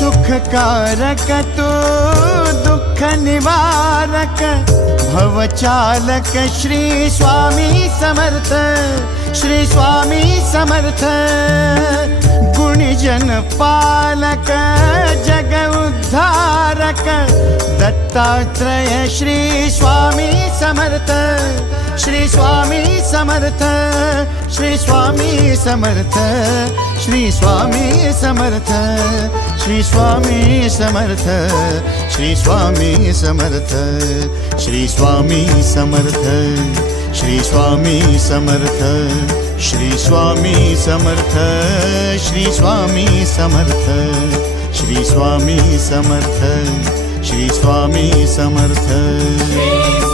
सुखकारक तू दुःख निवारक भवचालक श्री स्वामी समर्थ, श्री स्वामी समर्थ। गुणीजन पालक जग उद्धारक दत्तात्रेय श्री स्वामी समर्थ, श्री स्वामी समर्थ, श्री स्वामी समर्थ, श्री स्वामी समर्थ, श्री स्वामी समर्थ, श्री स्वामी समर्थ, श्री स्वामी समर्थ, श्री स्वामी समर्थ, श्री स्वामी समर्थ, श्री स्वामी समर्थ, श्री स्वामी समर्थ, श्री स्वामी समर्थ।